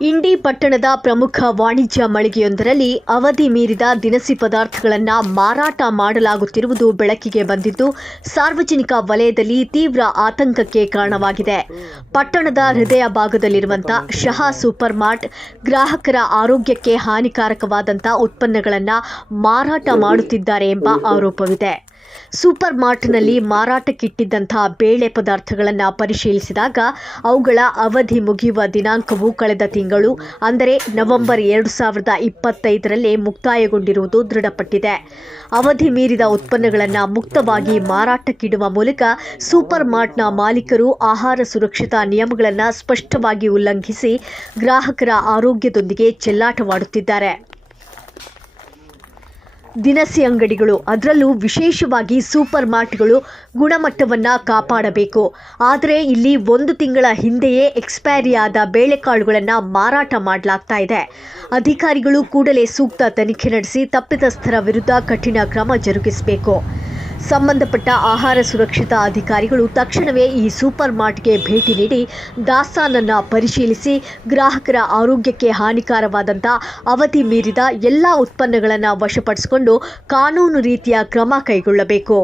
ಇಂಡಿ ಪಟ್ಟಣದ ಪ್ರಮುಖ ವಾಣಿಜ್ಯ ಮಳಿಗೆಯೊಂದರಲ್ಲಿ ಅವಧಿ ಮೀರಿದ ದಿನಸಿ ಪದಾರ್ಥಗಳನ್ನು ಮಾರಾಟ ಮಾಡಲಾಗುತ್ತಿರುವುದು ಬೆಳಕಿಗೆ ಬಂದಿದ್ದು ಸಾರ್ವಜನಿಕ ವಲಯದಲ್ಲಿ ತೀವ್ರ ಆತಂಕಕ್ಕೆ ಕಾರಣವಾಗಿದೆ. ಪಟ್ಟಣದ ಹೃದಯ ಭಾಗದಲ್ಲಿರುವಂತಹ ಶಹಾ ಸೂಪರ್ ಮಾರ್ಟ್ ಗ್ರಾಹಕರ ಆರೋಗ್ಯಕ್ಕೆ ಹಾನಿಕಾರಕವಾದಂತಹ ಉತ್ಪನ್ನಗಳನ್ನು ಮಾರಾಟ ಮಾಡುತ್ತಿದ್ದಾರೆ ಎಂಬ ಆರೋಪವಿದೆ. ಸೂಪರ್ ಮಾರ್ಟ್ನಲ್ಲಿ ಮಾರಾಟಕ್ಕಿಟ್ಟಿದ್ದಂತಹ ಬೇಳೆ ಪದಾರ್ಥಗಳನ್ನು ಪರಿಶೀಲಿಸಿದಾಗ ಅವುಗಳ ಅವಧಿ ಮುಗಿಯುವ ದಿನಾಂಕವು ಕಳೆದ ತಿಂಗಳು ಅಂದರೆ ನವೆಂಬರ್ 2025ರಲ್ಲಿ ಮುಕ್ತಾಯಗೊಂಡಿರುವುದು ದೃಢಪಟ್ಟಿದೆ. ಅವಧಿ ಮೀರಿದ ಉತ್ಪನ್ನಗಳನ್ನು ಮುಕ್ತವಾಗಿ ಮಾರಾಟಕ್ಕಿಡುವ ಮೂಲಕ ಸೂಪರ್ ಮಾರ್ಟ್ನ ಮಾಲೀಕರು ಆಹಾರ ಸುರಕ್ಷತಾ ನಿಯಮಗಳನ್ನು ಸ್ಪಷ್ಟವಾಗಿ ಉಲ್ಲಂಘಿಸಿ ಗ್ರಾಹಕರ ಆರೋಗ್ಯದೊಂದಿಗೆ ಚೆಲ್ಲಾಟವಾಡುತ್ತಿದ್ದಾರೆ. ದಿನಸಿ ಅಂಗಡಿಗಳು, ಅದರಲ್ಲೂ ವಿಶೇಷವಾಗಿ ಸೂಪರ್ ಮಾರ್ಟ್ಗಳು ಗುಣಮಟ್ಟವನ್ನು ಕಾಪಾಡಬೇಕು. ಆದರೆ ಇಲ್ಲಿ 1 ತಿಂಗಳ ಹಿಂದೆಯೇ ಎಕ್ಸ್ಪೈರಿ ಆದ ಬೇಳೆಕಾಳುಗಳನ್ನು ಮಾರಾಟ ಮಾಡಲಾಗ್ತಾ ಇದೆ. ಅಧಿಕಾರಿಗಳು ಕೂಡಲೇ ಸೂಕ್ತ ತನಿಖೆ ನಡೆಸಿ ತಪ್ಪಿತಸ್ಥರ ವಿರುದ್ಧ ಕಠಿಣ ಕ್ರಮ ಜರುಗಿಸಬೇಕು. ಸಂಬಂಧಪಟ್ಟ ಆಹಾರ ಸುರಕ್ಷತಾ ಅಧಿಕಾರಿಗಳು ತಕ್ಷಣವೇ ಈ ಸೂಪರ್ ಮಾರ್ಟ್ಗೆ ಭೇಟಿ ನೀಡಿ ದಾಸ್ತಾನನ್ನು ಪರಿಶೀಲಿಸಿ ಗ್ರಾಹಕರ ಆರೋಗ್ಯಕ್ಕೆ ಹಾನಿಕಾರವಾದಂಥ ಅವಧಿ ಮೀರಿದ ಎಲ್ಲ ಉತ್ಪನ್ನಗಳನ್ನು ವಶಪಡಿಸಿಕೊಂಡು ಕಾನೂನು ರೀತಿಯ ಕ್ರಮ ಕೈಗೊಳ್ಳಬೇಕು.